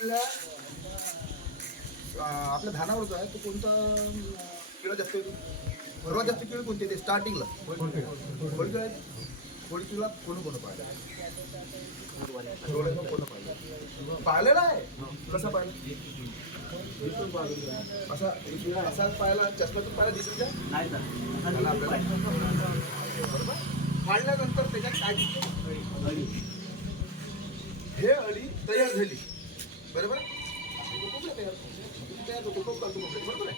आपल्या आपल्या धानावरचा आहे तो कोणता किळा जास्त येतो? सर्वात जास्त किळ कोणते ते स्टार्टिंगला खोडकिळा कोण पाहिलं? डोळ्यानं कोण पाहिलं? पाहिलेला आहे. कसा पाहिलं? असाच पाहिला, चष्म्यातून पाहिला दिसत नाही बरोबर. फाडल्यानंतर त्याच्यात काय दिसतं? अळी. हे अळी तयार झाली बरोबर. तयार होतो बरोबर आहे.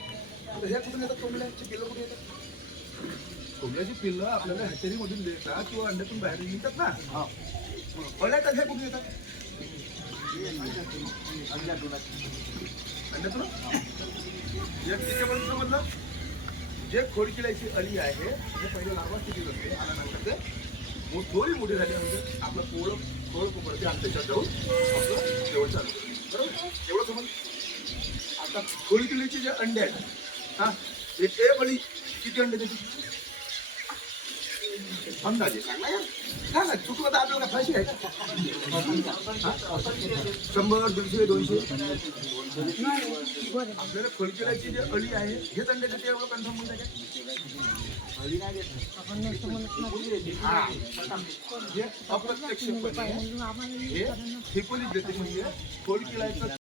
आता ह्या कुठून येतात? कोंबड्याची पिल्लं कुठे येतात? कोंबड्याची पिल्लं आपल्याला हॅचरीमधून देतात किंवा अंड्यातून बाहेर निघतात ना. अळ्यात हे कुठे येतात? अंड्यातून. समजलं. जे खोडकिळ्याची अळी आहे हे पहिले लार्वा स्थितीत असते. आल्यानंतर ते थोडी मोठी झाल्यानंतर आपलं पोळ पकडते आणि त्याच्यात जाऊन आपलं जेवण चालू बरोबर. एवढं समज. आता खोडकिळीचे जे अंडे आहेत हा एक अळी किती अंडे देते अंदाजे सांगा यार. हा ना चुकलं तर आपल्याला फाशी आहे. 100 150 200 आपल्याला खोडकिळ्याची जी अळी आहे हेच अंडे देते एवढं कन्फर्म होऊन जाते. अळी नाही देत. हे अप्रत्यक्षपणे हे ठिपणीच देते म्हणजे खोडकिळ्याचं